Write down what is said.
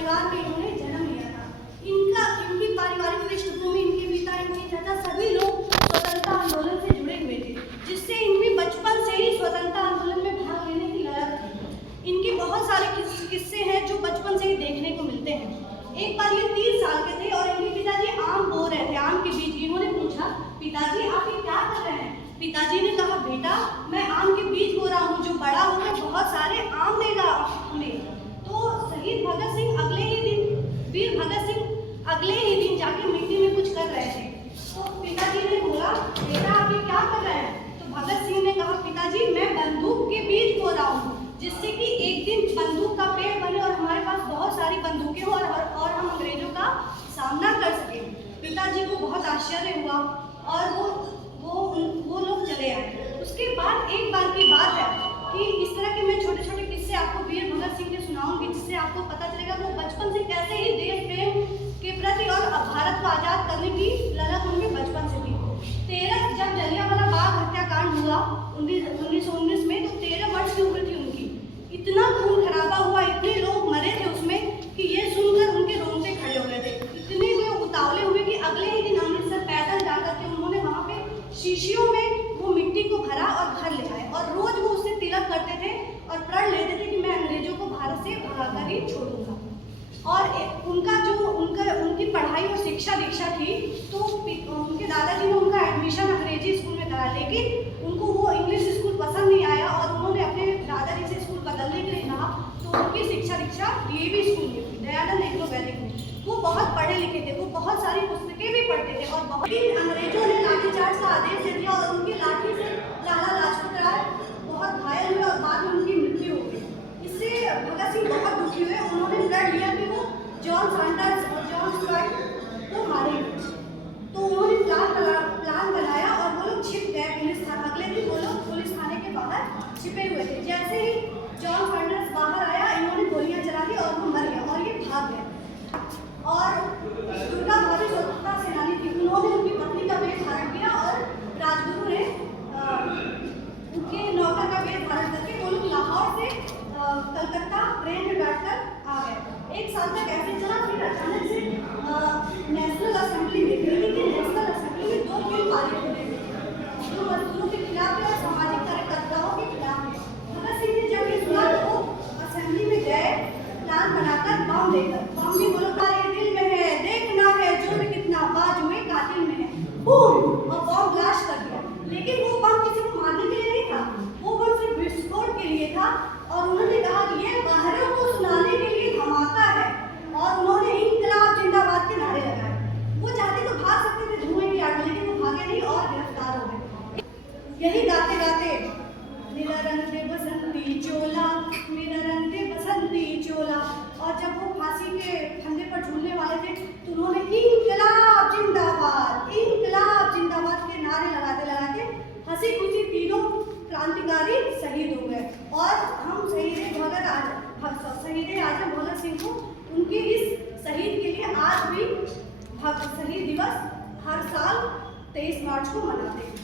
परिवार में इन्होंने जन्म लिया था। इनकी पारिवारिक पृष्ठभूमि, इनके पिता, इनके चाचा सभी लोग स्वतंत्रता आंदोलन से जुड़े हुए थे, जिससे इनकी बचपन से ही स्वतंत्रता आंदोलन में भाग लेने की ललक थी। इनके बहुत सारे किस्से हैं जो बचपन से ही देखने को मिलते हैं। एक बार ये 30 साल के थे और इनके पिताजी आम बो रहे थे, आम के बीज। इन्होंने पूछा, पिताजी आप ये क्या कर रहे हैं? पिताजी ने कहा, बेटा मैं आम के बीज बो रहा हूँ जो बड़ा होकर बहुत सारे आम देगा हमें। तो शहीद भगत सिंह अगले ही दिन, वीर भगत सिंह अगले ही दिन जाके मिट्टी में कुछ कर रहे थे। तो पिताजी ने बोला, बेटा आप ये क्या कर रहे हैं? तो भगत सिंह ने कहा, पिताजी मैं बंदूक के बीज बो रहा हूँ, जिससे कि एक दिन बंदूक का पेड़ बने और हमारे पास बहुत सारी बंदूकें हो और हम अंग्रेजों का सामना कर सकें। पिताजी को बहुत आश्चर्य हुआ और वो लोग चले आए। उसके बाद एक बार की बात है कि इस तरह के मैं छोटे छोटे किस्से आपको वीर भगत सिंह के सुनाऊंगी, जिससे आपको पता चलेगा वो बचपन से कैसे ही देश प्रेम के प्रति और भारत को आज़ाद करने की ललक उनके बचपन से थी। जब जलियांवाला बाग हत्याकांड हुआ 1919 में, तो 13 वर्ष की उम्र थी उनकी। इतना खून खराबा हुआ, इतने लोग मरे थे उसमें कि ये सुनकर उनके रोंगटे खड़े हो गए थे। इतने वे उतावले हुए कि अगले ही दिन अमृतसर पैदल जाकर के उन्होंने वहाँ पे शीशियों में वो मिट्टी को भरा और घर ले आए और रोज वो उससे तिलक करते थे और प्रण लेते थे कि मैं अंग्रेजों को भारत से भगाकर ही छोड़ूंगा। और उनकी पढ़ाई और शिक्षा दीक्षा थी, तो उनके दादाजी ने उनका एडमिशन अंग्रेजी स्कूल में करा, लेकिन उनको वो इंग्लिश स्कूल पसंद नहीं आया और उन्होंने अपने दादाजी से स्कूल बदलने के लिए कहा। तो उनकी शिक्षा दीक्षा डीएवी स्कूल में हुई, दयानंद एग्रो वैदिक में। वो बहुत पढ़े लिखे थे, वो बहुत सारी पुस्तकें भी पढ़ते थे और बहुत अंग्रेजों ने लाठीचार्ज का आदेश दे दिया और उनकी लाठी से लाला लाजपत राय बहुत घायल हुए और बाद में उनकी मृत्यु हो गई। इससे भगत सिंह बहुत दुखी हुए। उन्होंने प्रण लिया कि वो जॉन सैंडर्स और जॉन स्टुअर्ट को मारेंगे। तो उन्होंने प्लान बनाया और वो लोग छिप गए पुलिस थाने। अगले दिन वो लोग पुलिस थाने के बाहर छिपे हुए थे। जैसे ही जॉन सैंडर्स बाहर आया, इन्होंने गोलियां चला दी और वो मर गया और ये भाग गए। और दुर्गा भाभी स्वतंत्रता सेनानी थी, उन्होंने उनकी पत्नी का वेश धारण किया और राजगुरु ने उनके नौकर का वेश धारण करके वो लोग लाहौर से कलकत्ता ट्रेन में बैठकर आ गए। एक साल तक ऐसे चला, फिर अचानक से नेशनल असेंबली में दिल्ली की नेशनल असेंबली में 2 बिल पारित हुए जो मजदूरों के खिलाफ है और सामाजिक कार्यकर्ताओं के खिलाफ है। भगत सिंह ने जब ये सुना तो असेंबली में गए प्लान बनाकर बम लेकर। बम भी बोलो, तारे दिल में है, देखना है जुर्म कितना बाजुए कातिल में है, बूम, और बम ब्लास्ट कर दिया। लेकिन वो बम किसी को मारने के लिए नहीं था, वो बम सिर्फ विस्फोट के लिए था। और उन्होंने कहा कि ये बाहरों को सुनाने के लिए धमाका है और उन्होंने इंकलाब जिंदाबाद के नारे लगाए। वो चाहते तो भाग सकते थे धुएं की आड़ में, लेकिन वो भागे नहीं और गिरफ्तार हो गए। यही गाते गाते मेरा रंग दे बसंती चोला, मेरा रंग दे बसंती चोला, और जब वो फांसी के फंदे पर झूलने वाले थे तो उन्होंने इंकलाब जिंदाबाद के नारे लगाते लगाते हंसी खुशी तीनों क्रांतिकारी शहीद हो गए। और हम शहीद आजम भगत सिंह को उनके इस शहीद के लिए आज भी शहीद दिवस हर साल 23 मार्च को मनाते हैं।